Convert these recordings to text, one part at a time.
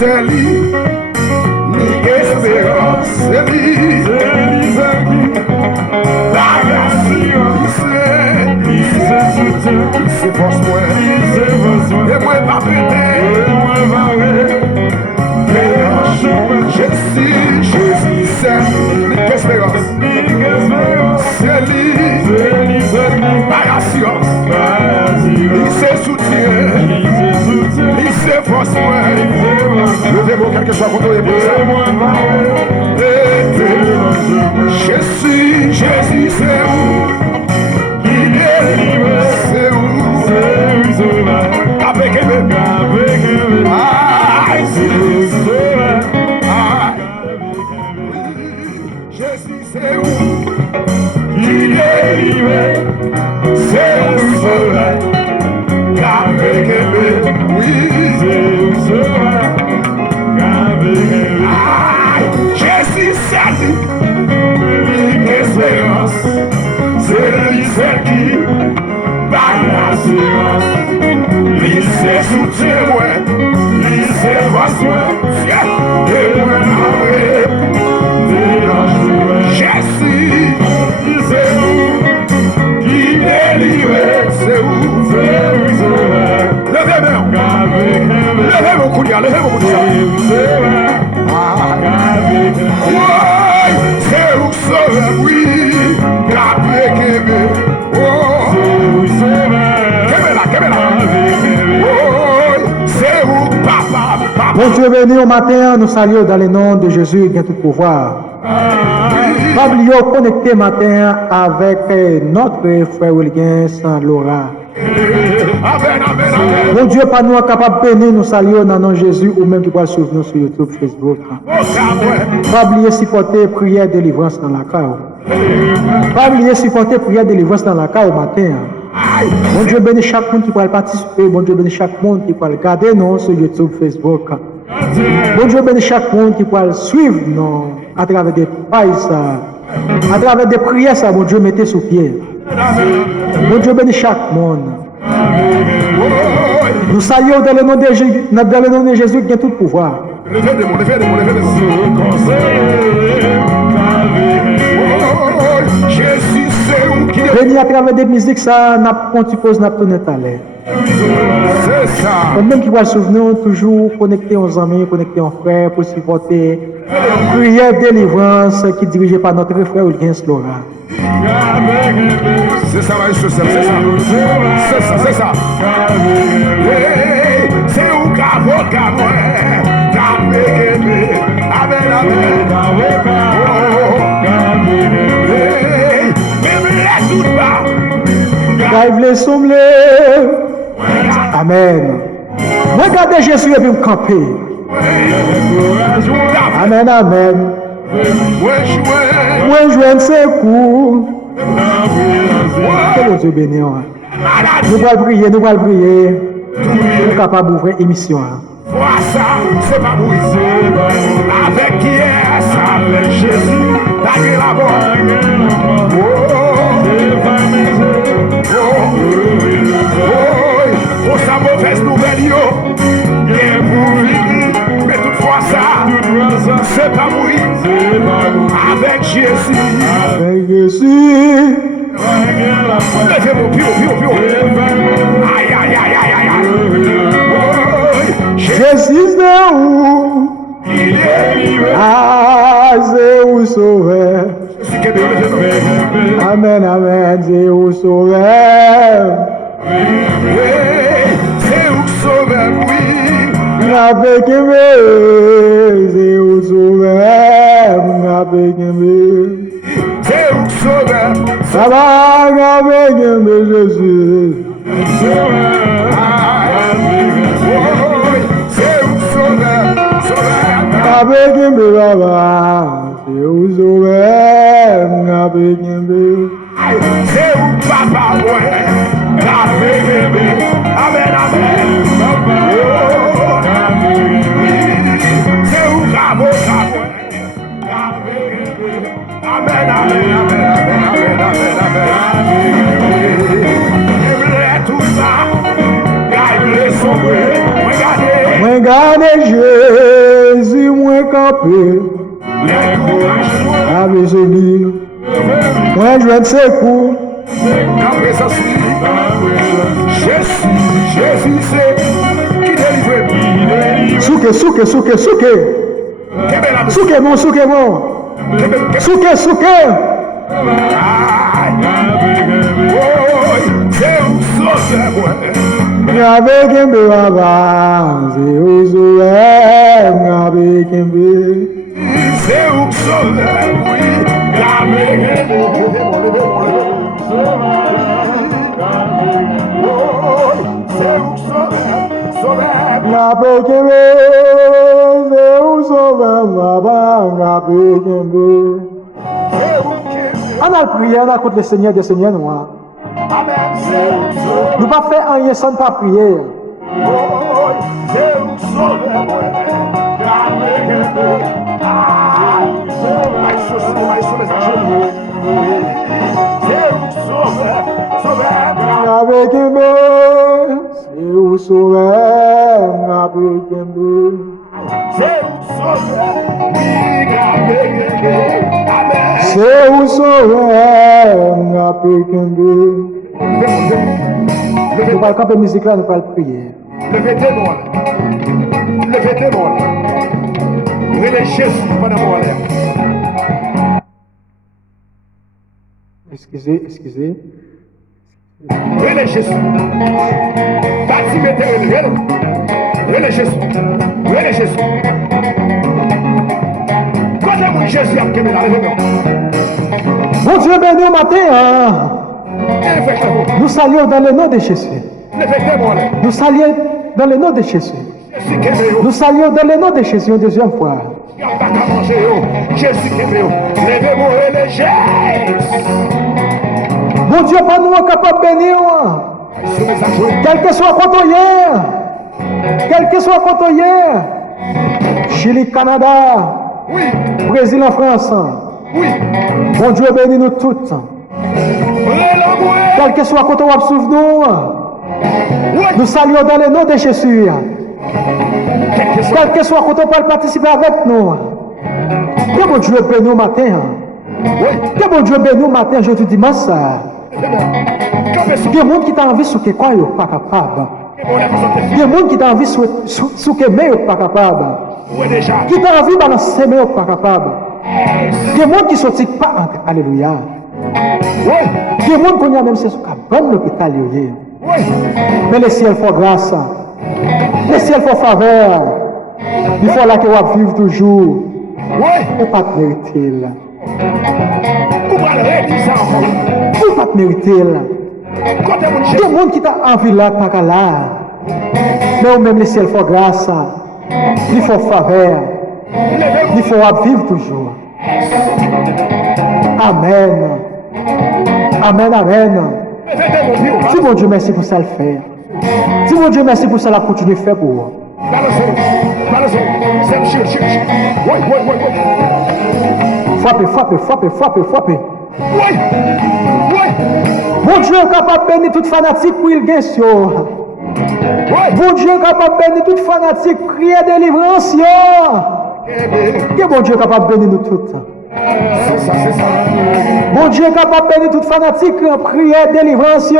c'est lui, ni espérance, c'est lui, la grâce, c'est force moi, et moi pas Jésus, c'est l'espérance, c'est lui, la assurance, il se soutient, il se force moi. Levez-vous quelque chose contre les pour ça. Jésus, c'est où? Qui délivre, c'est où? Avec lui. Jésus, c'est où? Qui délivre, c'est où sera? Avec lui. Oui, c'est où sera? Jésus, c'est lui. L'espérance, c'est lui, c'est qui? Par l'assurance, lui, c'est soutien, ouais. Lui, c'est voici, fier. Et moi, Jésus, c'est où? Qui délivre, c'est où? Levez vos coups, levez vos coups. C'est où sauve, oui, c'est où papa. Bon Dieu béni au matin, nous saluons dans le nom de Jésus qui a tout pouvoir. Fabio connecté matin avec notre frère William sans Laura. Amen, amen, amen. Mon Dieu, pas nous capable de bénir, nous saluons dans le nom de Jésus ou même qui peut suivre nous sur YouTube, Facebook. Pas oublier supporter prière de délivrance dans la cave. Pas oublier supporter prière de délivrance dans la cave au matin. Mon Dieu bénit chaque monde qui peut participer. Bon Dieu bénit chaque monde qui peut regarder nous sur YouTube, Facebook. Bon Dieu bénit chaque monde qui peut suivre nous à travers des pages, à travers des prières, ça, bon Dieu mettez sous pied. Bon Dieu bénit chaque monde. Nous saluons dans le nom de Jésus qui a tout pouvoir. Béni à travers des musiques, ça n'a pas pause, n'a pas tourné à l'air. C'est ça. Même qui va se souvenir, toujours connecté aux amis, connecté aux frères pour supporter prière délivrance qui est dirigée par notre frère William Laura. C'est ça, c'est ça. C'est ça. C'est où Cabo, Amen, amen. Drive les sommets. Amen. Regardez Jésus et puis me camper. Amen, amen. Moi, je viens de ces coups. Que Dieu bénisse. Nous allons prier. Nous sommes capables d'ouvrir l'émission. Vois ça, c'est pas Moïse. Avec qui est ça, avec Jésus, d'aller là-bas. Oh, sa mauvaise nouvelle, yo. Mais toutefois ça, c'est pas Moïse. Avec Jésus. Avec Jésus. Levez-vous, pio. Aïe. Jésus est où? Ah, c'est où sauveur. Amen, c'est où sauveur. C'est où sauveur, oui. Avec lui, c'est où sauveur. Avec lui. C'est où sauveur. Ça va avec lui, Jésus. Avec lui, Baba. C'est où sauveur. Avec lui. C'est où papa, ouais. Avec lui. Amen. C'est où Cabo. Amen. Regardez Jésus. camper, les courages, la besogne, moi je vais te secouer. la présence, Jésus, c'est qui délivre. Souke, souke, souke, souke. Souke mon, souke mon. Souke, souke. C'est où sauve moi. Ngabe kembe baba, zeuzo ngabe kembe. C'est où sauve oui. Ngabe kembe, zeuzo baba, ngabe kembe. On a prié, on a contre le Seigneur des Seigneurs noirs. Nous ne pas faire rien sans pas prier. Avec un c'est où sauveur, avec un c'est où sauveur, avec un nous allons camper musique là, nous allons prier. Levez-moi. Levez-moi. Relais Jésus pendant mon l'air. Excusez. Relais Jésus. Bâti mettez relais Jésus. Relais Jésus. Quand mon Jésus a kemen la levez-moi. Bon Dieu béni au matin. Nous saluons dans le nom de Jésus. Nous saluons dans le nom de Jésus. Nous saluons dans le nom de Jésus une deuxième fois. Bon Dieu, pas nous capable de bénir. Quel que soit côté hier. Quel que soit côté hier. Chili, Canada. Brésil, en France. Bon Dieu bénit nous toutes. Quel que soit côté où nous souvenons, nous saluons dans le nom de Jésus. Quel que soit côté où nous participer avec nous. Que bon Dieu bénisse au matin. Que bon Dieu bénisse au matin, aujourd'hui dimanche. Il y a des gens qui ont envie de ce que quoi, ils ne sont pas capables. Il y a des gens qui ont envie de ce que mais ils ne sont pas capables. Qui ont envie de balancer mais ils ne sont pas capables. Il y a des gens qui ne sont pas entre. Alléluia. Il y a des gens qui ont même c'est ce qu'on a l'hôpital. Mais le ciel fait grâce. Le ciel fait faveur. Il faut là que vous vivez toujours. Et pas te mériter là. Ou pas te mériter là. Il y a des gens qui ont envie là, pas là. Mais même le ciel fait grâce. Il faut faveur. Il faut vivre toujours. Amen. Amen, amen. Si mon Dieu merci pour ça le faire. Si mon Dieu merci pour ça la continuer faire pour vous. Frappez. Mon Dieu est capable de bénir toute fanatique pour il gagne. Mon Dieu est capable de bénir toute fanatique, prier délivrance. Que mon Dieu est capable de bénir nous toutes. C'est ça. Mon Dieu est capable de bénir toute fanatique, prier délivrance.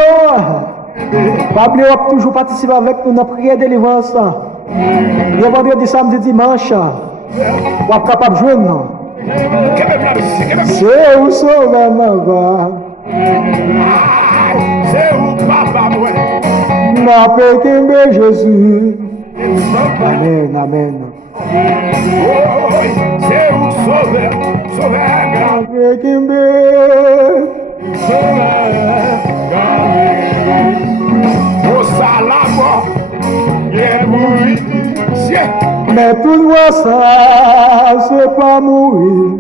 Pas oublier, on va toujours participer avec nous dans la prière délivrance. Le vendredi, samedi, dimanche. On est capable de jouer. C'est où sauver ma va. C'est où papa moi. Ma pékin Jésus. Amen. C'est où sauver Ma pékin au salamo. Mais tout doit ça, c'est pas mourir.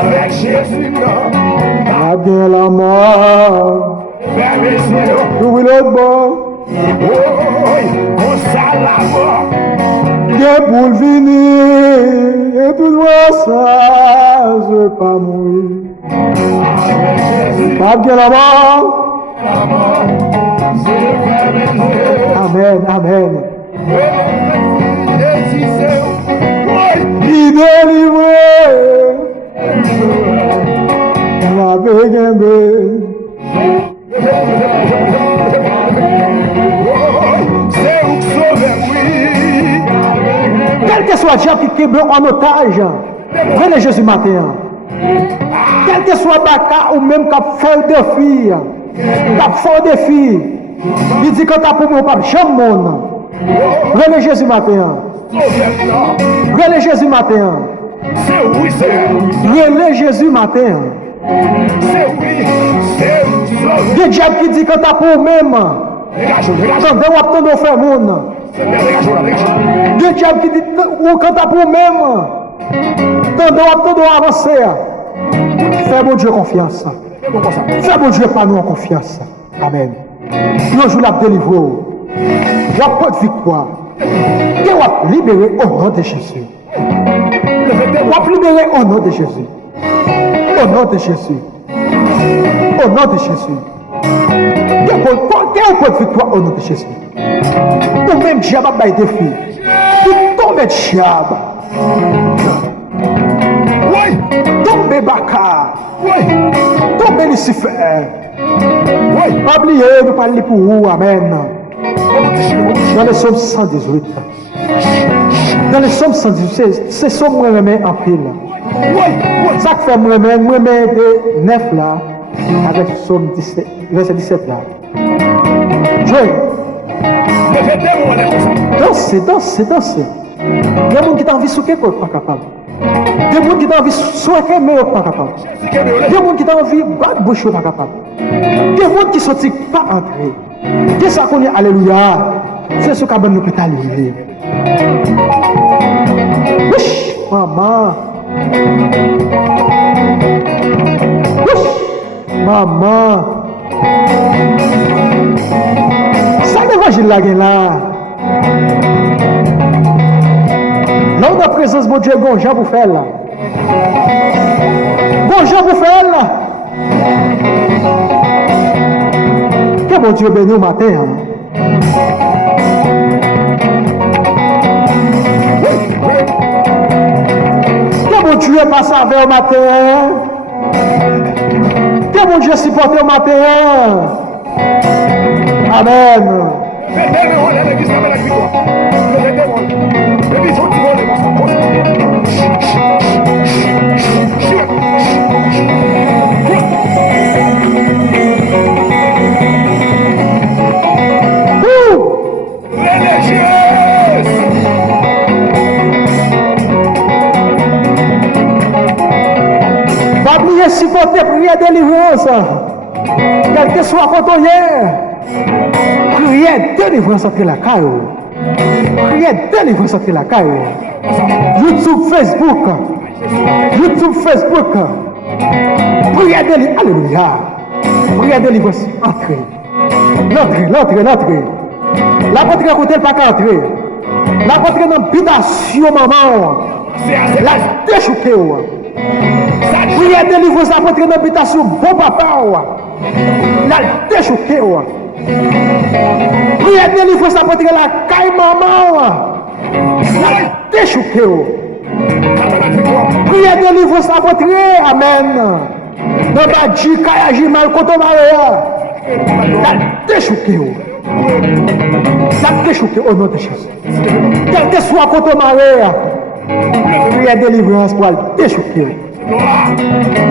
Avec Jésus, Pas bien la mort. vers mes yeux. Tout l'autre bord. Au salamo. Des boules venir. Et tout doit ça, c'est pas mourir. Pas bien la mort. Amen. Il délivre. La bégambe. C'est où sauver, oui. Quel que soit le diable qui est en otage, prenez Jésus matin. Quel que soit Baka ou même qui fait des filles, qui fait des filles, il dit que tu as pour moi, pas jamais monde. Prenez Jésus matin. Prenez Jésus matin. C'est oui, c'est Prenez Jésus matin. c'est oui, c'est où sauver. Il y a des diables qui dit que tu as pour même. Dégage. Quand tu as pour faire monde. C'est bien, dégage. Il y a des diables qui dit ou quand tu as pour même. Quand tu as avancer. Fais mon Dieu confiance. Fais mon Dieu par nous en confiance. Amen. Nous jouons la délivrance. On va pas de victoire. Et on va libérer au nom de Jésus. On va libérer au nom de Jésus. Au nom de Jésus. Au nom de Jésus. Et on va de victoire au nom de Jésus. Ou même diable a des filles. Qui tombe diable. Oui, Tombe Baka. oui, Tombe Lucifer. oui. Pas oublier, nous parlons pour vous. Amen. Dans le psaume 118. Dans le psaume 118, c'est ça que je remets en pile. Ça que fait moi de 9 là, avec le psaume 17, verset 17 là. Jouez. Dansez. Il y a des gens qui ont envie de souquer pour pas capable. Il y a des gens qui ont envie de souquer mais pas capable. Il y a des gens qui ont envie de battre bouche pas capable. Il y a des gens qui sont pas entrés. Qu'est-ce qu'on est? Alléluia. C'est ce qu'on nous peut alléluia. Wesh, maman. Wesh, maman. Ça l'évangile là, là. Là, on a présence de Dieu, bon Jean vous faire là. Bon Jean vous faire là. Que mon Dieu bénisse au matin. Hein? Que mon Dieu passe avec au matin. Que mon Dieu supporte au matin. Amen. Pas oublier supporter prière délivrance. Quel que soit quand on est. Prière délivrance entre la caille. Prière délivrance entre la caille. YouTube, Facebook. Prière délivrance. Alléluia. Prière délivrance. Entrez. L'entrée. La côté pas qu'à entrer. La côté dans l'habitation, maman. La déchouquée. Prière délivrance à entrer dans l'habitation, bon papa. La déchouquée. Prière délivrance à entrer la caille, maman. La déchouquée. Prière délivrance à entrer, amen. Dans la dit caille agit mal contre ma la déchouquée. La déchouquée au nom de Jésus. Quel que soit contre ma prière délivrance pour la déchouquée.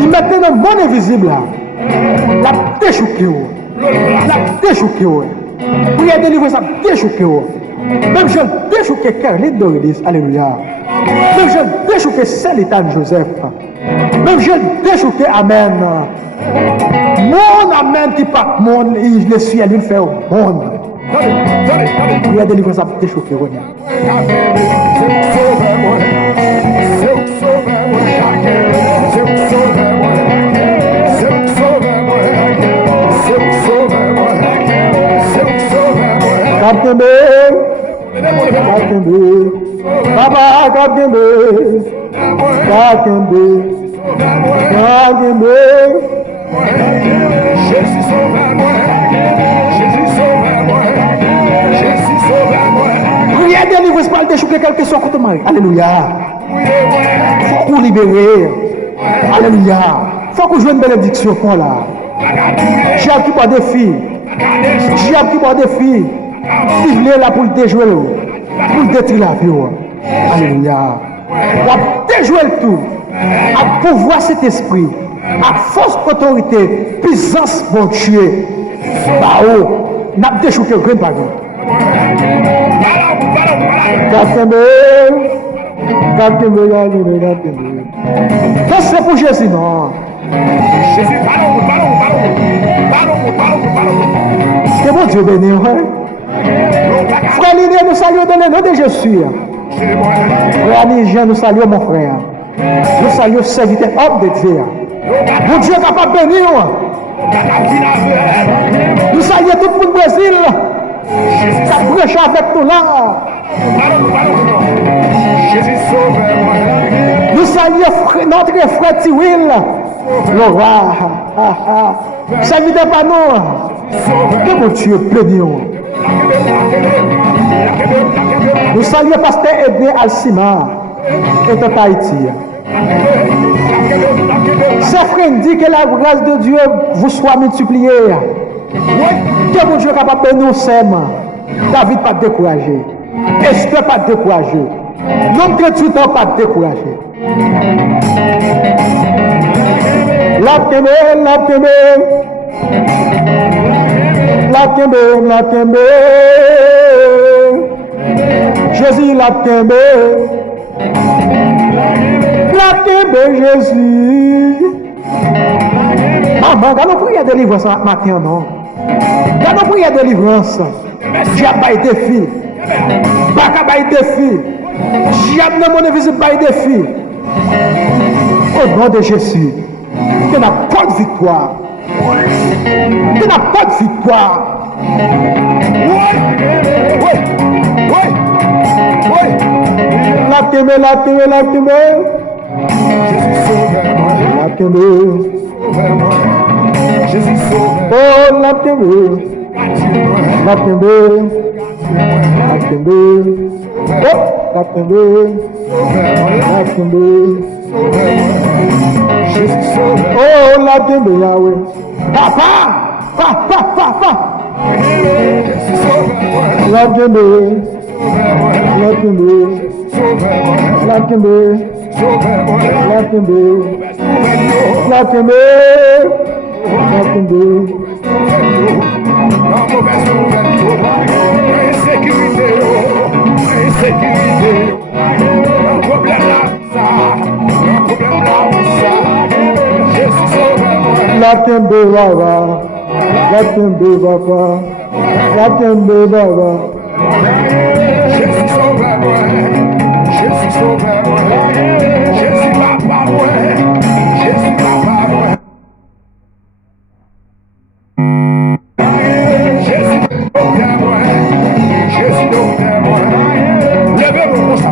Il mettait dans le monde invisible là. La déchouquée. La déchouquée. Prière délivrance à déchouquée. Même je déchouqué Carline Doridis. Alléluia. Même je déchouqué Saint-État Joseph. Même je déchouqué Amen. Mon amen qui pas mon, le ciel il fait au monde. Prière délivrance à déchouqué. Baba Kabembe. Jésus sauve-moi. Prière délivrance par déchouquer quelque chose contre Marie. Alléluia. qu'on libère. Alléluia. Faut qu'on joue une bénédiction pour là. Diable qui boit des filles. Diable qui boit des filles. Il est là pour le déjouer. Pour le détruire la vie. Alléluia. On va déjouer le tout. À pouvoir cet esprit. À force autorité. Puissance bon Dieu. Bah oh. N'a pas déjoué que grand bagon. Qu'est-ce que pour Jésus, non? Jésus, Que bon Dieu bénisse, ouais. Frère Liné, nous saluons dans le nom de Jésus. Frère Nigel, nous saluons mon frère. Nous saluons serviteur homme de Dieu. Mon Dieu est capable de bénir. Nous saluons tout le monde Brésil. Ça prêche avec nous là. Jésus sauve moi. Nous saluons notre frère Tiwil. Laura. Ça ne vient pas nous. Que mon Dieu bénisse. Nous saluons pasteur Edné Alcima et de Haïti. Ses frères disent que la grâce de Dieu vous soit multipliée. Que mon Dieu est capable de nous s'aimer. David pas découragé. Est-ce que pas découragé? Non, 38 ans pas découragé. La tembe. Jésus la tembe. La tembe Jésus. Maman, quand on prière de délivrance matin, non? Quand on prière de délivrance, diable bail défi. Baka bail défi. Diable ne mon invisible bail défi. Au nom de Jésus, que n'a pas de victoire. Que n'a pas de victoire. La tembe. Jésus sauve. Oh, la tembe. La tembe. Oh, la tembe. Jésus sauve. Oh, la tembe, Yahweh. Papa. Jésus sauve moi. La tembe. La tembe. La tembe. La tembe. La tembe. La tembe. La tembe baba, la tembe baba, la tembe baba. Jésus sauve moi, Jésus sauve moi, Jésus papa moi, Jésus papa moi. Jésus docteur moi, Jésus docteur moi. Levez-vous pour ça.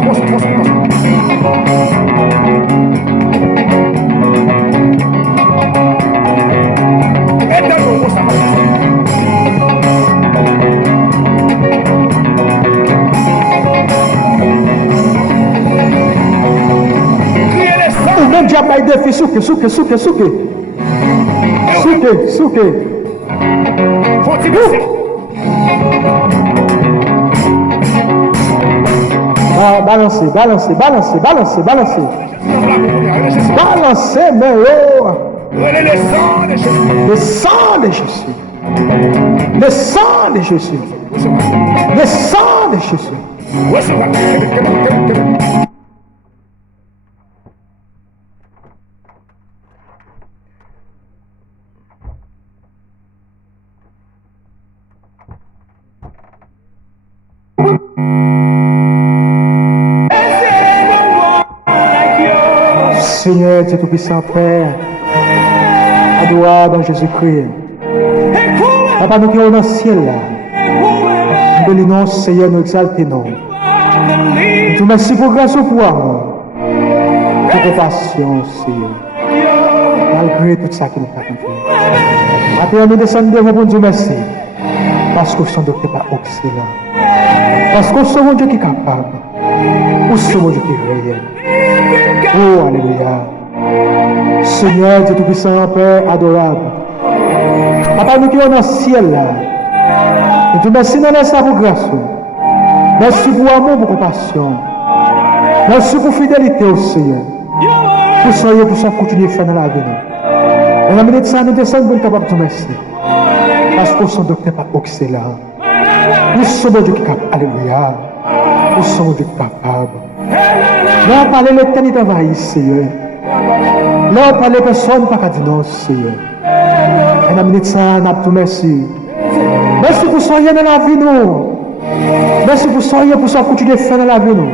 Même diable bail défi, souke. Faut-il Balancez, mais oh! Le sang de Jésus. Le sang de Jésus. Le sang de Jésus. Seigneur Dieu Tout-Puissant, Père, adore dans Jésus-Christ. Papa, nous qui sommes dans le ciel, nous bénissons, Seigneur, nous exaltons. Nous te remercions pour grâce au pouvoir, pour compassion, Seigneur. Malgré tout ça qui nous a fait. Après, nous descendons devant pour nous dire merci. Parce que son docteur pas excellent. Parce que c'est mon Dieu qui est capable. Ou c'est mon Dieu qui est réel. Oh, alléluia. Seigneur Dieu Tout-Puissant, Père adorable. Papa, nous qui sommes dans le ciel là. Nous te remercions dans ça pour grâce. Merci pour amour, pour compassion. Merci pour fidélité au Seigneur. Pour soyez pour ça continuer à faire dans la vie. Dans la minute ça, nous descendons pour être capable de te remercier. Parce que son docteur n'est pas excellent. Nous sommes Dieu qui est capable. Alléluia. Nous sommes Dieu qui est capable. Là, on parle de l'éternité envahie, Seigneur. Là, on parle de personne pas qu'à dire non, Seigneur. Et dans la minute ça, nous te remercions. Merci pour soyez dans la vie, nous. Merci pour soyez pour ça continuer à faire dans la vie, nous.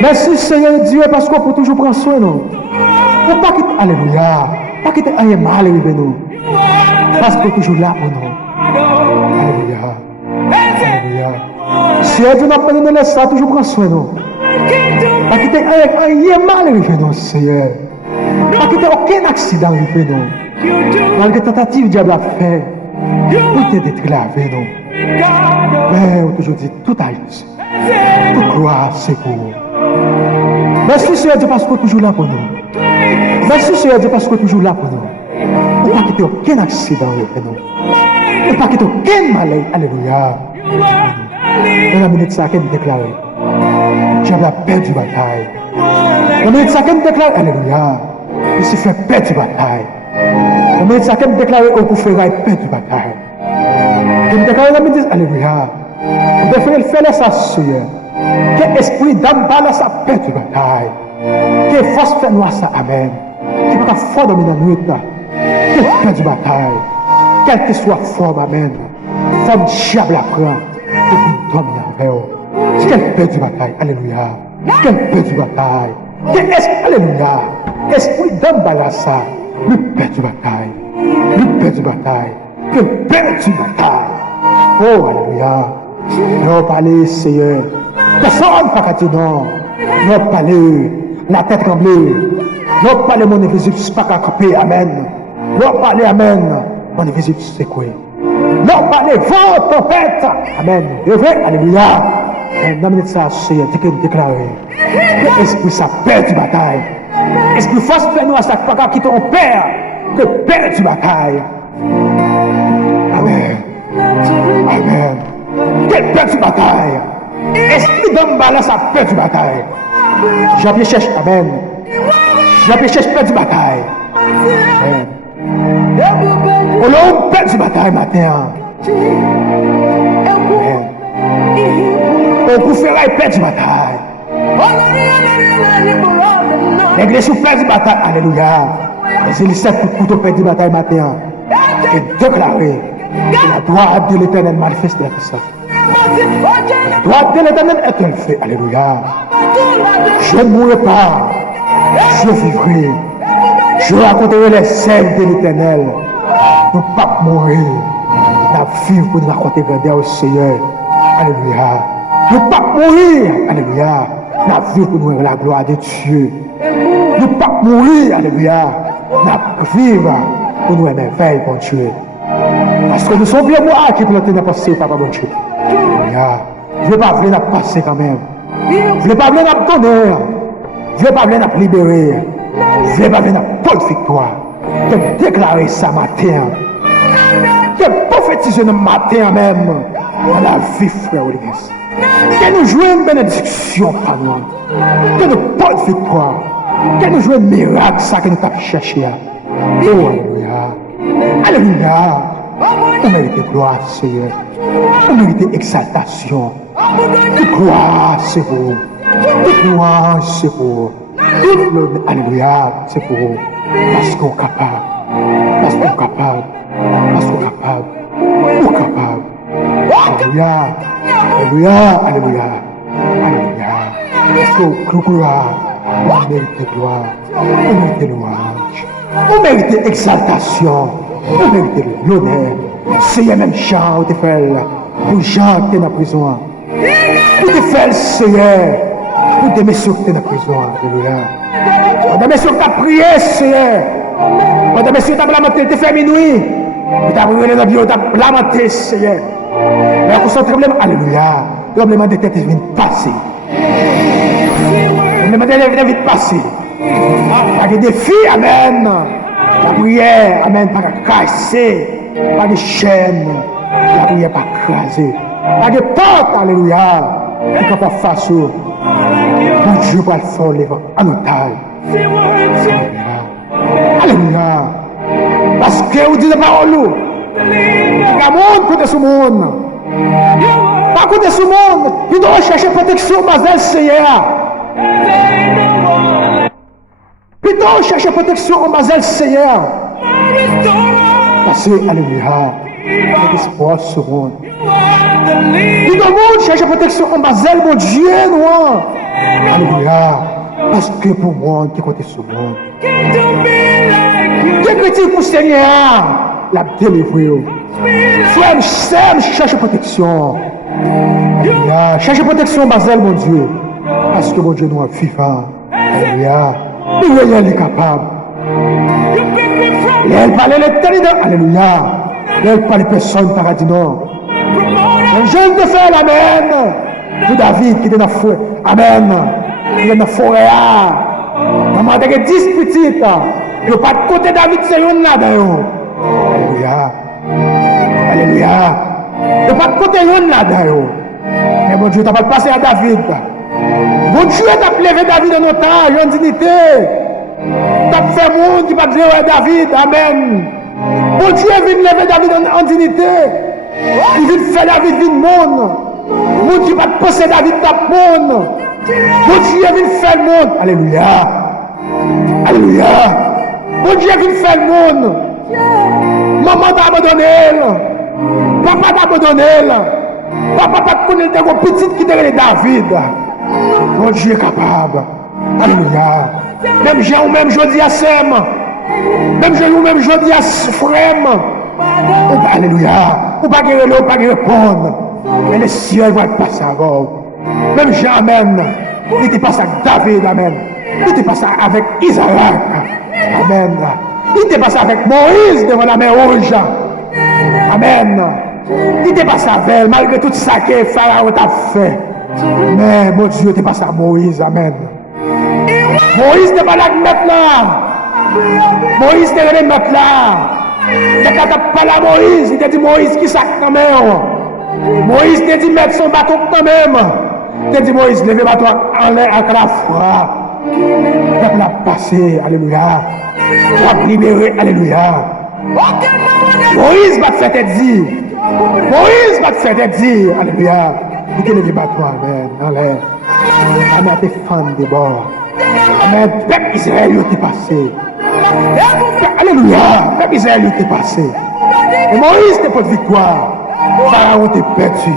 Merci, Seigneur Dieu, parce qu'on peut toujours prendre soin de nous. Pour pas quitter, alléluia. Pas quitter rien mal arriver nous. Parce qu'on est toujours là pour nous. Alléluia. Alléluia. Seigneur Dieu, nous appelons ça, toujours prendre soin de nous. Pas quitter rien mal arriver nous, Seigneur. Pas quitter aucun accident arriver nous. Malgré tentative du diable a fait, pour t'aider à laver nous. Mais on toujours dit tout à Jésus. Toute gloire, c'est pour vous. Merci Seigneur Dieu parce que tu es toujours là pour nous. Merci Seigneur Dieu parce que tu es toujours là pour nous. Pour ne pas quitter aucun accident avec nous. Pour ne pas quitter aucun malheur. Alléluia. Dans la minute ça, qu'elle déclare. Diable a perdu la bataille. Dans la minute ça, qu'elle déclare. Alléluia. Il s'est fait perdre la bataille. Dans la minute ça, qu'elle déclare. Au coup fera perdre la bataille. Qu'elle déclare dans la minute. Alléluia. Vous devez faire ça, Seigneur. Que esprit d'âme parle à sa perte de bataille. Que force fait nous à ça, amen. Qui peut fort dominer dans nuit. Que perte de bataille. Quelle que soit forme, amen. Forme diable à prendre. Que vous dominer avec vous. Quelle perte de bataille, alléluia. Quelle perte de bataille. Que esprit, alléluia. Esprit d'âme parle à ça. Le perte de bataille. Le perte de bataille. Que perte de bataille. Oh, alléluia. Nous parlons, Seigneur. Personne n'a pas dit non. Nous parlons, la tête tremblée. Nous parlons, mon invisible, pas qu'à camper. Amen. Nous parlons, amen. Mon invisible, c'est quoi? Nous parlons, vent, tempête. Amen. Et vrai, alléluia. Dans la minute, ça, Seigneur, déclarer. Que l'esprit, ça perd du bataille. Esprit, force, fais-nous à ça, pas qu'à quitter ton père. Que perd du bataille. Amen. Amen. Quelle perte de bataille. Esprit d'homme balance à perte de bataille. Jean-Pierre cherche, amen. Jean-Pierre cherche perte de bataille. Amen. On l'a perte de bataille matin. Amen. On vous fera perte de bataille. L'église perte de bataille. Alléluia. Les élisées couteau perte de bataille matin. Et déclaré. La droite de l'Éternel manifeste la puissance. La droite de l'Éternel est-elle fait. Alléluia. Je ne mourrai pas. Je vivrai. Je raconterai les œuvres de l'Éternel. Nous ne pas mourir. Nous vivre pour nous raconter grandeur au Seigneur. Alléluia. Nous ne pas mourir. Alléluia. Nous vivre pour nous voir la gloire de Dieu. Nous ne pas mourir. Alléluia. Nous vivre pour nous émerveiller, bon Dieu. Parce que nous sommes bien morts qui plantent dans le passé, papa bon Dieu. Alléluia. Je ne veux pas venir passer quand même. Je ne veux pas venir donner. Je ne veux pas venir libérer. Je ne veux pas venir pour victoire. Je vais déclarer ça matin. Je vais prophétiser le matin même. Dans la vie, frère Olivier. Que nous jouons une bénédiction par nous. Que nous portons victoire. Que nous jouons un miracle, ça que nous avons cherché. Oh, alléluia. Alléluia. On mérite gloire, Seigneur. On mérite exaltation. Toute gloire, c'est pour vous. Toute gloire, c'est pour vous. Alléluia, c'est pour vous. Parce qu'on est capable. Parce qu'on est capable. Parce qu'on est capable. On est capable. Alléluia. Alléluia. Alléluia. Alléluia. Parce qu'on gloire. On mérite gloire. On mérite louange. On mérite exaltation. On mérite l'honneur. Seigneur, même Jean, tu fais pour Jean qui est dans la prison. Pour te faire, Seigneur, pour des messieurs qui sont dans la prison. Alléluia. Pour des messieurs qui ont prié, Seigneur. Pour des messieurs qui ont lamenté, tu fais minuit. Pour t'avoir dans la bio, tu as lamenté, Seigneur. Mais pour son tremblement, alléluia. Le tremblement de tête vient passer. Le tremblement de vite passer. Pas de défi, amen. La prière, amen, pas de casser. Pas de chaîne. La prière pas craser. Pas de porte, alléluia. Qui ne peut pas faire ça. Mon Dieu va le faire en otage. Alléluia. Parce que vous dites la parole. Le monde côté ce monde. Pas côté ce monde. Puis doit chercher protection, Mazel Seigneur. Puis doit chercher protection, Mazel Seigneur. Parce que, alléluia, il y a espoir ce monde. Puis dans le monde cherche protection, Mazel, mon Dieu, noir. Alléluia. Parce que pour le monde qui côté ce monde. Qui critique pour le Seigneur, la délivrer. Frère, cherche protection. Alléluia. Cherche protection, Mazel, mon Dieu. Parce que mon Dieu nous a vivant. Alléluia. Il est capable. Il parle l'éternité. Alléluia. Il parle personne paradis non. Les jeunes de faire l'amen. Pour David qui est dans la forêt. Amen. Il est dans la forêt. Maman a 10 petites. Il n'y a pas de côté David, c'est une là-dedans. Alléluia. Alléluia. Il n'y a pas de côté une là-dedans. Mais mon Dieu, tu n'as pas passé à David. Mon Dieu, tu as levé David en otage, en dignité. Tu as fait monde qui va dire David. Amen. Mon Dieu vient lever David en dignité. Il vient faire David vivre monde. Mon Dieu va posséder David tape monde. Mon Dieu vient faire le monde. Alléluia. Alléluia. Mon Dieu vient faire le monde. Maman t'a abandonné. Papa t'a abandonné. Papa t'a connu des petites qui étaient David. Mon Dieu est capable. Alléluia. Même Jean ou même Jodi à Sem. Même Jean ou même Jodi à Frem. Alléluia. Ou pas guérir l'eau, pas répondre. Mais le ciel va passer avant. Même Jean, amen. Il était passé avec David, amen. Il était passé avec Isaac. Amen. Il était passé avec Moïse devant la mer rouge. Amen. Il était passé avec elle, malgré tout ça que Pharaon t'a fait. Mais mon Dieu était passé à Moïse, amen. Moïse n'était pas là de mettre là. Moïse n'était pas mettre là. Et quand tu parles à Moïse, il t'a dit Moïse qui sac quand même. Moïse t'a dit mettre son bâton quand même. Il t'a dit Moïse, levez le bâton en l'air avec la foi. Le peuple a passé, alléluia. Il a libéré, alléluia. Moïse va te faire te dire. Moïse va te faire te dire, alléluia. Il t'a levé le bâton en l'air. Amen, tes fans de bord. Amen, peuple Israël, il t'est passé. Alléluia, peuple Israël, il t'est passé. Et Moïse t'es pas de victoire. Pharaon t'est perdu.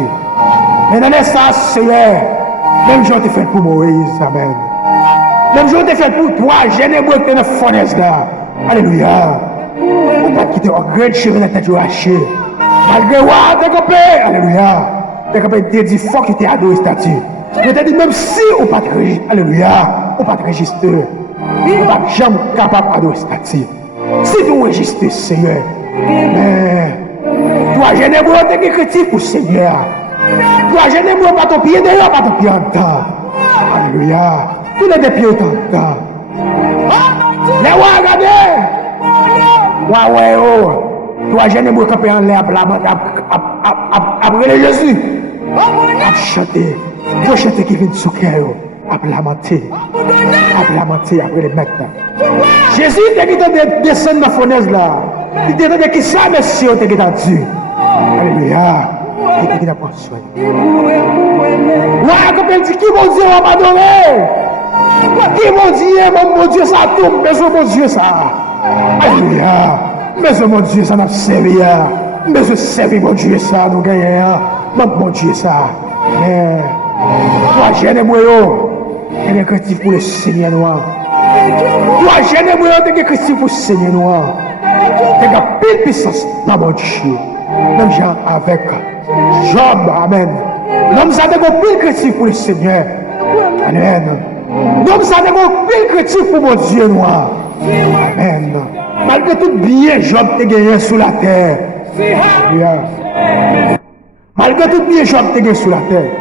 Mais dans ça, Seigneur, même jour t'es fait pour Moïse, amen. Même jour t'es fait pour toi, Génébreux qui est dans la fournaise là. Alléluia. On va quitter un grand cheveu dans la tête du haché. Malgré moi, t'es coupé. Alléluia. T'es coupé, t'es dit, faut que t'es adoré statut. Je t'ai dit, même si on pas te registre, alléluia, on pas te registre, on pas jamais capable d'adorer statut. Si tu registres, Seigneur, mais toi, Génébreux, t'es critique pour Seigneur. Toi, Génébreux, pas ton pied d'ailleurs, pas ton pied en temps. Alléluia. Tu n'es des pieds en temps. Les rois, regardez. Ouais, oh. Toi, Génébreux, campé en l'air, après le Jésus. A chanter. Vous chantez qui vient sous cœur. A lamenter. A lamenter après les mettre. Jésus, t'es qui t'a descendu dans la fournaise là. Il t'a dit qui ça, monsieur, t'es qui t'a dit. Alléluia. Il t'a dit t'a prendre soin. Ouais, comme elle dit, qui mon Dieu va m'adorer? Qui mon Dieu, ça tombe, mais mon Dieu, ça. Alléluia. Mais mon Dieu, ça n'a pas servi. Mais je servis mon Dieu, ça, nous gagnons. Mon Dieu, ça. Mais, toi, Génébreux, t'es un créatif pour le Seigneur noir. Toi, Génébreux, t'es un créatif pour le Seigneur noir. T'es un pile puissance dans mon Dieu. Même gens avec Job, amen. L'homme, ça t'es un pile créatif pour le Seigneur. Amen. L'homme, ça t'es un pile créatif pour mon Dieu noir. Amen. Malgré tout bien, Job t'es gagné sous la terre. Alléluia. Malgré tout bien, Job t'es gagné sous la terre.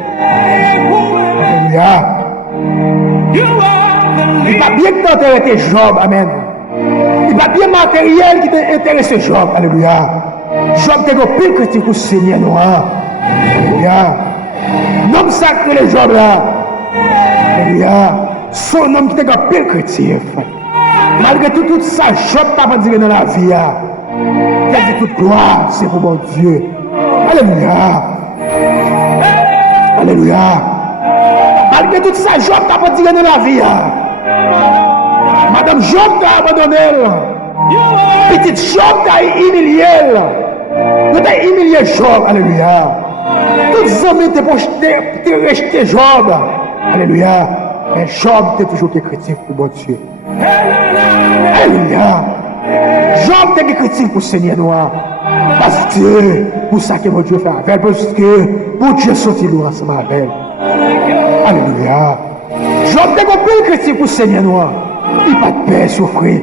Alléluia. Il pas bien que t'intéressé Job, amen. Il pas bien matériel qui t'intéresse Job, alléluia. Job t'es un pile critique pour le Seigneur noir. Alléluia. Nom sacré le Job là. Alléluia. Son homme qui t'es un pile critique. Malgré tout ça, Job t'a pas dit dans la vie. Il a dit toute gloire, c'est pour mon Dieu. Alléluia. Alléluia. Malgré tout ça, Job t'a pas dit dans la vie. Madame Job t'a abandonné. Petite Job t'a humilié. Tu t'as humilié Job. Alléluia. Tous les hommes t'ont rejeté Job. Alléluia. Mais Job t'es toujours critique pour mon Dieu. Alléluia. Job t'es critique pour le Seigneur noir. Parce que pour ça que mon Dieu fait avec. Parce que pour Dieu sortir loin ensemble avec. Alléluia. Job t'es critique pour le Seigneur noir. Il n'a pas de paix souffrir.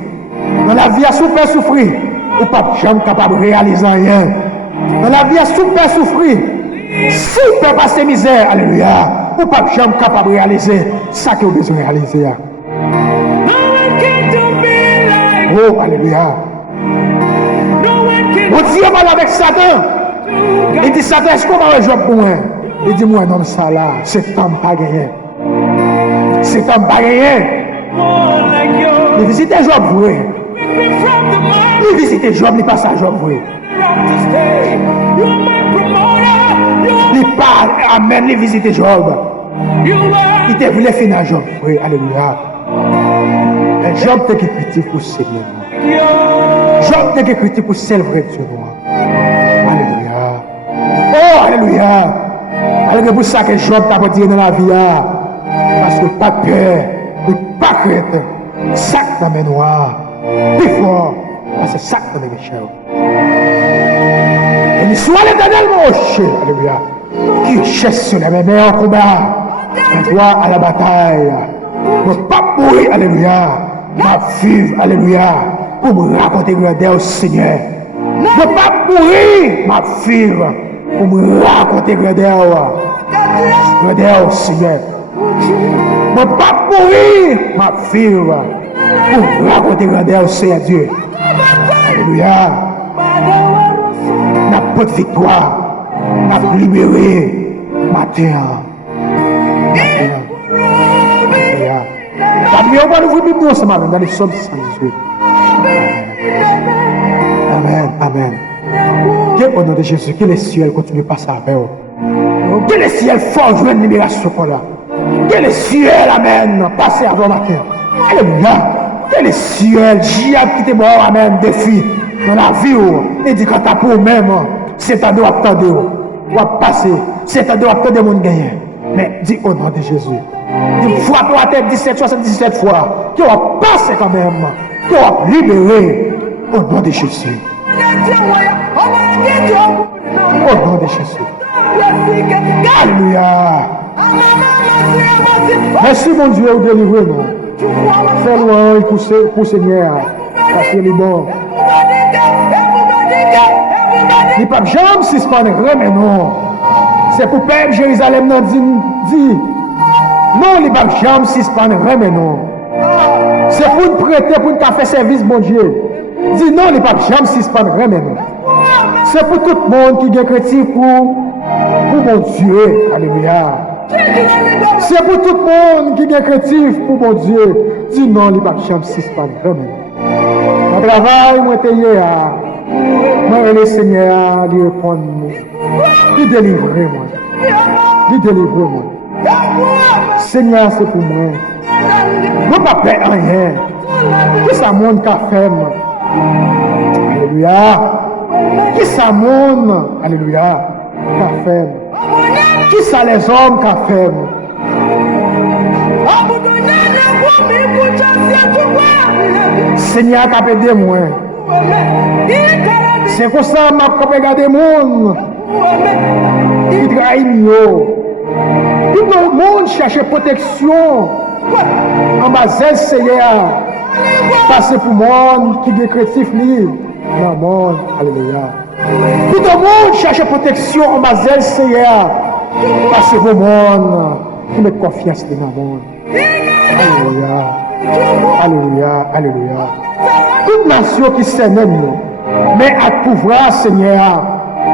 Dans la vie, à souffrir, souffrir. Ou pas jamais capable de réaliser rien. Dans la vie, à souffrir, souffrir. Si vous ne pas ces misères, alléluia. Ou pas jamais capable de réaliser ça que vous avez besoin de réaliser. Oh, alléluia. Mon Dieu parle avec Satan. Il dit Satan, est-ce qu'on va rejoindre pour moi? Il dit moi, non, ça là, c'est temps pas gagné. C'est temps pas gagné. Il visite Job, oui. Il visite Job, il passe à Job, oui. Il parle, amen, il visite Job. Il te voulait finir Job, oui, alléluia. Et Job te critique pour le Seigneur. Job te critique pour le vrai Dieu. Alléluia. Oh, alléluia. Malgré pour ça que Job t'a pas dit dans la vie. Parce que pas peur, pas crainte. Sac dans mes noirs. Plus fort. Parce que sac dans mes méchants. Et soit l'éternel mon rocher. Alléluia. Qui cherche sur les mêmes en combat. Et toi à la bataille. Ne pas mourir. Alléluia. Ma vivre. Alléluia. Pour me raconter grandeur au Seigneur. Ne pas mourir. Ma vivre. Pour me raconter grandeur. Grandeur au Seigneur. Ne pas mourir. Ma vivre. Pour raconter grandeur au Seigneur Dieu. Alléluia. N'a pas de victoire. N'a libéré matin. Alléluia. On va l'ouvrir Bible ce matin dans les psaumes 118. Amen. Amen. Que au nom de Jésus, que les ciels continuent de passer avec vous. Que les ciels forgent une libération pour là. Que les ciels, amen, passent avant la terre. Alléluia. Que les ciels, j'y ai quitté mort, amen, défi dans la vie. Et dit quand t'as pour même, c'est à deux attendre. On va passer. C'est à deux attendre mon gagner. Mais dis au nom de Jésus. Il frappe la tête 77 fois. Qui va passer quand même. Qui va libérer au nom de Jésus. Au nom de Jésus. Alléluia. Merci mon Dieu de délivrer nous. Fais louange pour le Seigneur. Parce qu'il est bon. Il n'y a pas jamais suspendre, mais non. C'est pour peuple Jérusalem dit. Non, il n'y a pas jamais suspendre, mais non. C'est pour nous prêter, pour nous faire service, bon Dieu. Dis non, il n'y a pas jamais suspendre, mais non. C'est pour tout le monde qui est chrétien pour mon Dieu. Alléluia. C'est pour tout le monde qui est chrétien pour mon Dieu. Dis non, il n'y a pas jamais suspendre, mais non. Mon travail, moi, moi, le Seigneur, lui répond, lui délivre moi. Lui délivre moi. Seigneur, c'est pour moi. Je ne pas perdre rien. Qui ça monde qu'a fait? Alléluia. Qui ça monde? Alléluia. Qu'a fait? Qui ça les hommes qu'a fait? Seigneur, qu'a aidé moi. C'est comme ça que je regarde les gens qui trahissent mieux. Tout le monde cherche protection en bas de Seigneur. Parce que pour le monde qui est chrétien libre, dans le monde, alléluia. Tout le monde cherche protection en bas de Seigneur. Parce que pour le monde qui met confiance dans le monde. Alléluia. Alléluia, alléluia. Toute nation qui s'énerve, mais à pouvoir, Seigneur,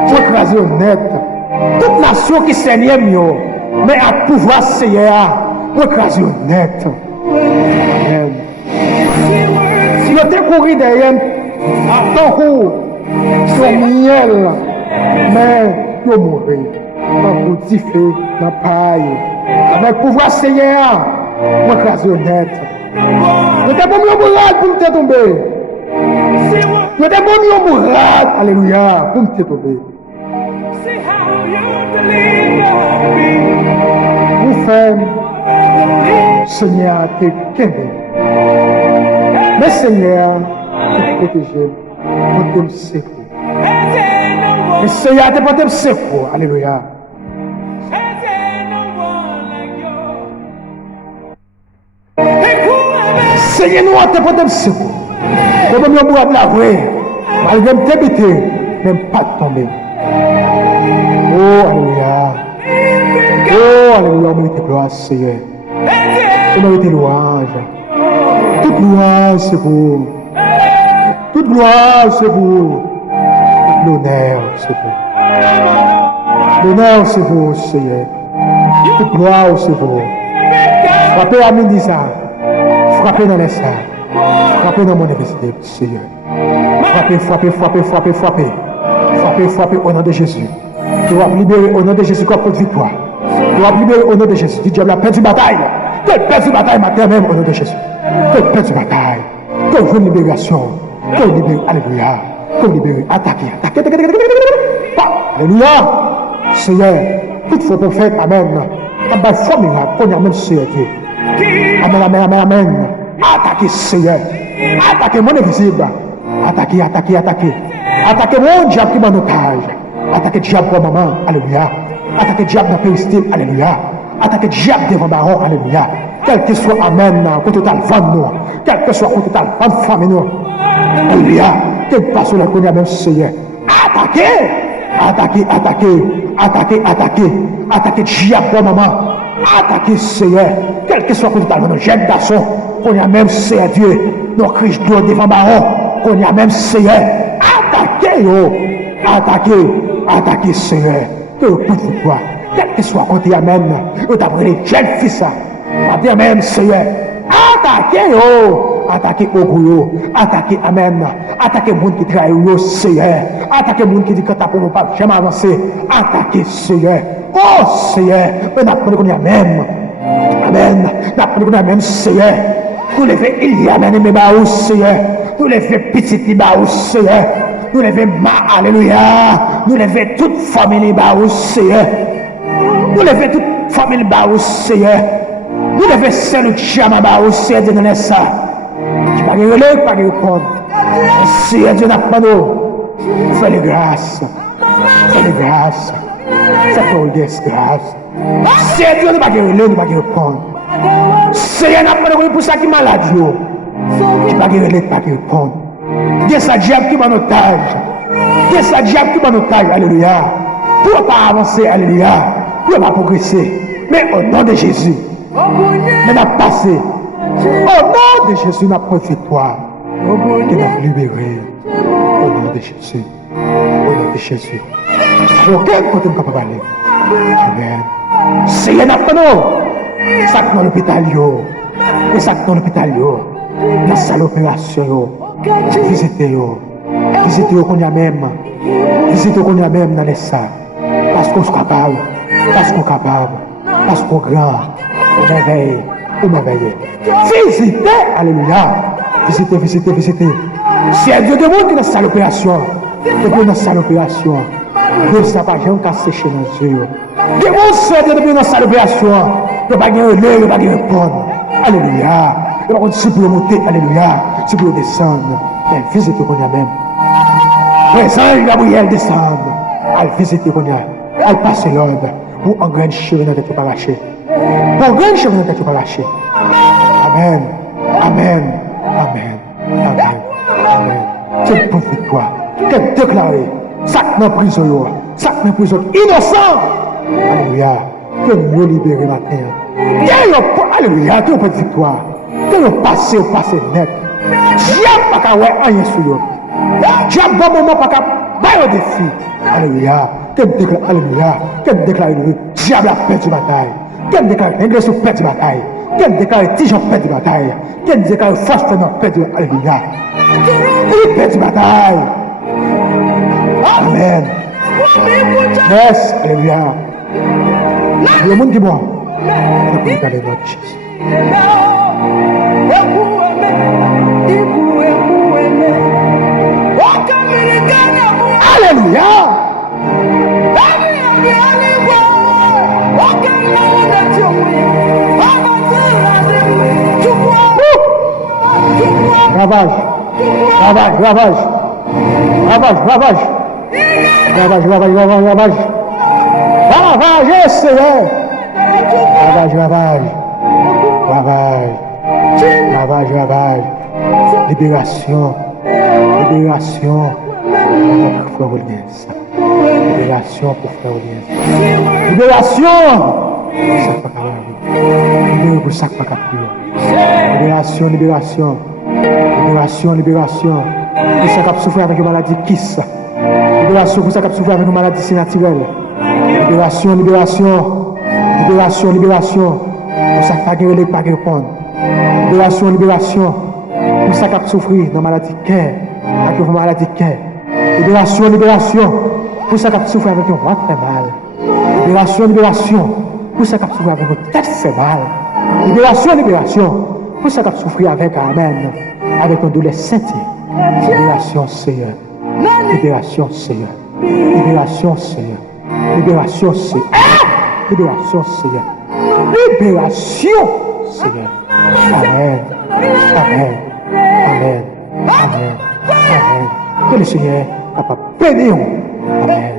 pour écraser honnête. Toute nation qui s'énerve, mais à pouvoir, Seigneur, pour écraser honnête. Amen. Si vous êtes couru derrière, tant que miel, mais vous mourrez. Dans le petit feu, dans la paille. Avec pouvoir, Seigneur, pour écraser honnête. Vous êtes bon, bourrade pour me tomber. Vous êtes bon, bourrade, alléluia, pour me tomber. Vous faites, Seigneur, te qu'aimer. Mais Seigneur, te protéger, pour te secours. Mais Seigneur, te porter secours, alléluia. Seigneur, nous te porter secours. Comme nous avons de la vraie, malgré me t'habiter, même pas tomber. Oh, alléluia. Oh, alléluia, on mérite gloire, Seigneur. On mérite louange. Toute louange, c'est vous. Toute gloire, c'est vous. Tout l'honneur, c'est vous. L'honneur, c'est vous, Seigneur. Toute gloire, c'est vous. Frappez à midi ça. Frappez dans les salles. Frappez dans mon université, Seigneur. Frappez, frappez, frappez, frappez, frappez. Frappez, frappez au nom de Jésus. Tu vas libérer au nom de Jésus comme pour victoire. Tu vas libérer au nom de Jésus. Du diable a perdu bataille. Tu as perdu bataille matin même au nom de Jésus. Tu as perdu bataille. Tu as une libération. Tu as libéré. Alléluia. Tu as libéré. Attaquez, attaquez, attaquez, attaquez. Alléluia. Seigneur, toute faux prophète, amen. Comme la foi miracle, qu'on a même Seigneur Dieu. Amen, amen, amen, amen. Attaquez, Seigneur. Attaquez mon invisible. Attaquez, attaquez, attaquez. Attaquez mon diable qui m'en otage. Attaquez diable pour maman, alléluia. Attaquez diable dans le péristyle, alléluia. Attaquez diable devant baron, alléluia. Quel que soit, amen, contre le vent nous. Quel que soit contre le vent femme nous. Alléluia. Quel passe le connaît même Seigneur. Attaquez. Attaquez, attaquez. Attaquez, attaquez. Attaquez diable pour maman. Attaquez Seigneur. Quel que soit contre le vent, jeune garçon. Qu'on y a même Seigneur Dieu. Nos cris d'eau devant baron. Qu'on y a même Seigneur. Attaquez, yo. Attaquez, attaquez, Seigneur. Que vous pouvez voir. Quel que soit côté, amen. Vous avez les jeunes fils. Vous avez même, Seigneur. Attaquez, oh. Attaquez au goût. Attaquez, amen. Attaquez le monde qui travaille, oh, Seigneur. Attaquez le monde qui dit que t'as pour nous pas jamais avancer. Attaquez, Seigneur. Oh, Seigneur. On a pris qu'on y a même. Amen. On a pris qu'on y a même, Seigneur. Vous levez, il y a même mes baous, Seigneur. Vous levez, petit baous, Seigneur. Nous levons ma, alléluia. Nous levons toute famille baou, Seigneur. Nous levons toute famille baou, Seigneur. Nous levons celle qui chama baou, Seigneur, Dieu nous ça. Tu vas relève, pas répondre. Seigneur, Dieu n'a pas nous. Fais les grâces. Fais les grâces. Fais pour les grâces. Seigneur, Dieu n'a pas relève, ne pas répondre. Seigneur, n'a pas nous pour ça qui est malade. Tu vas relève, pas répondre. Dieu sa diable qui m'en otage. Dieu sa diable qui m'en otage. Alléluia. Pour ne pas avancer. Alléluia. Pour ne pas progresser. Mais au nom de Jésus. Mais n'a passé. Au nom de Jésus, n'a victoire. Qui n'a libéré. Au nom de Jésus. Au nom de Jésus. Aucun côté ne peut pas aller. Amen. Seigneur n'a pas nous. Ça dans l'hôpital. Et ça dans l'hôpital. La salle opération. Visitez-vous. Visitez-vous qu'on y a même. Visitez-vous qu'on y a même dans les salles. Parce qu'on est capable. Parce qu'on est capable. Parce qu'on est grand. On m'éveille. On m'éveille. Visitez. Alléluia. Visitez, visitez, visitez. C'est Dieu de monde qui est dans la salle d'opération. Depuis dans la salle d'opération. Dieu ne sait pas jamais qu'à sécher dans les yeux. Dieu c'est Dieu depuis dans la salle d'opération. Il n'y a pas de relais, il n'y a pas de répondre. Alléluia. Il n'y a pas de supplémenter. Alléluia. Si vous descendre, elle visite qu'on y a même. Présent, Gabriel descend. Elle visite qu'on y a. Elle passe l'ordre pour un grand cheveu dans la tête pas lâché. Pour un grand cheveu dans la tête pas lâché. Amen. Amen. Amen. Amen. Amen. C'est pour victoire. Qu'elle déclaré. Ça dans prison. Ça dans prison. Innocent. Alléluia. Que nous libérer matin. Alléluia. Que nous pas de victoire. Que Quand vous passez net. Diable pas qu'à ouais rien sur vous. Diable bon moment pas qu'à bailler au défi. Alléluia. Alléluia. Quel déclare diable a perdu bataille. Quel déclare l'Église a perdu bataille. Quel déclare Tijon a perdu bataille. Quel déclare force a perdu. Alléluia. Il perd bataille. Amen. Yes. Alléluia. Le monde qui boit. On peut regarder notre Jésus. Alléluia. Ravage. Ravage, ravage. Ravage, ravage. Ravage, ravage, ravage, ravage. Ravage, Seigneur. Ravage, ravage. Ravage. Ravage, ravage. Libération. Libération. Pour frère Oliens. Libération pour frère Oliens. Libération. Libération pour sac pas capable. Libération, libération. Libération, libération. Pour ça qui souffre avec une maladie kiss. Libération pour ça qui souffre avec une maladie si naturelle. Libération, libération. Libération, libération. Pour ça qui pas pas répondre. Libération, libération. Pour ça qui souffre dans la maladie cœur. Avec une maladie cœur. Libération, libération. Pour ça qui souffre avec une voix très mal. Libération, libération. Pour ça qui souffre avec une tête fait mal. Libération, libération. Pour ça qui souffre avec Amen. Avec un douleur scintille. Libération, Seigneur. Libération, Seigneur. Libération, Seigneur. Libération, Seigneur. Libération, Seigneur. Libération, Seigneur. Amen. Amen. Amen. Amen. Amen. Que le Seigneur capable de bénir. Amen.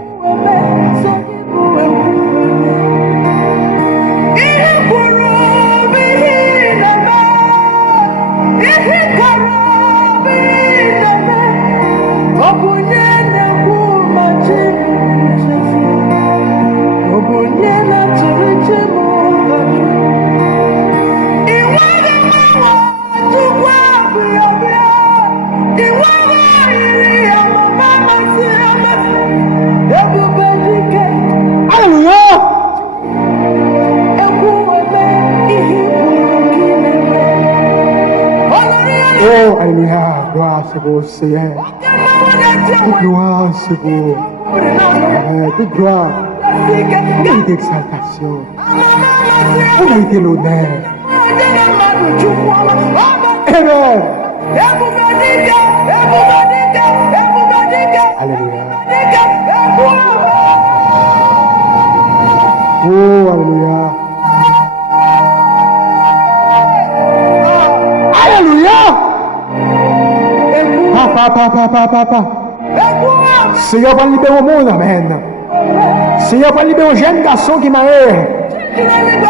Oh, alléluia, gloire c'est beau, Seigneur. Toute gloire c'est beau. Toute gloire. Vous méritez l'exaltation. Vous méritez l'honneur. Amen. Alléluia. Oh, alléluia. Alléluia. Papa. Seigneur va libérer au monde, amen. Seigneur va libérer un jeune garçon qui m'a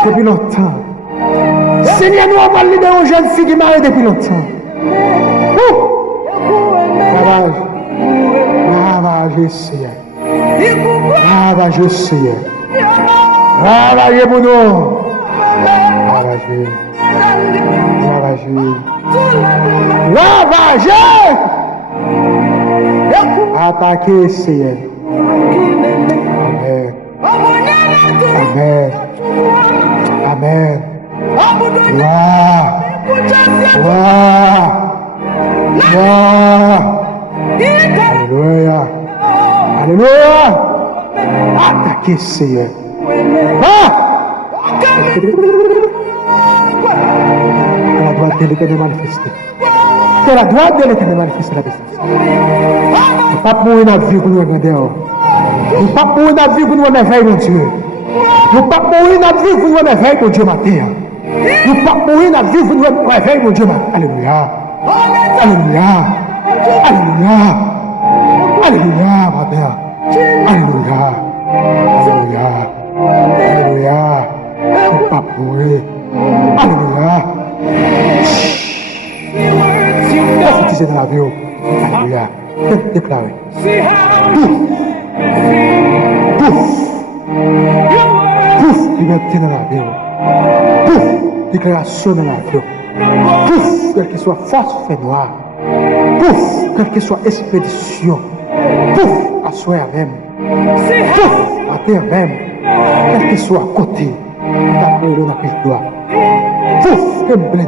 depuis longtemps. Seigneur, nous va libérer une jeune fille qui m'a depuis longtemps. Ravage. Ravage, Seigneur. Ravage, Seigneur. Ravage pour nous. Ravage. Ravage. Attaquez, Seigneur. Amen. Amen. Amen. Gloire. Alléluia. Alléluia. Attaquez, Seigneur. Que la droite de l'Éternel manifeste. Que la droite de l'Éternel manifeste la bénédiction. Nous ne pas mourir dans la vie pour nous grandeur. Nous ne pas mourir dans la vie pour nous merveille, mon Dieu. Nous ne pas mourir dans la vie pour nous merveille, mon Dieu, matin. Nous ne pas mourir dans la vie pour nous merveille, mon Dieu, matin. Alléluia. Alléluia. Alléluia. Alléluia, matin. Alléluia. Alléluia. Alléluia. Nous ne pas mourir. Alléluia. Prophétiser dans la vie. Alléluia. Déclarer. Pouf, liberté dans la vie. Pouf, déclaration dans la vie. Pouf, quelle que soit force fait noir. Pouf, quelle que soit expédition. Pouf, à soi même. Pouf, à terre même. Quel que soit côté. D'après le n'a plus gloire. Pouf, que me blinde.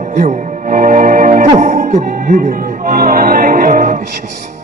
Pouf, que me libère. Au nom de Jésus.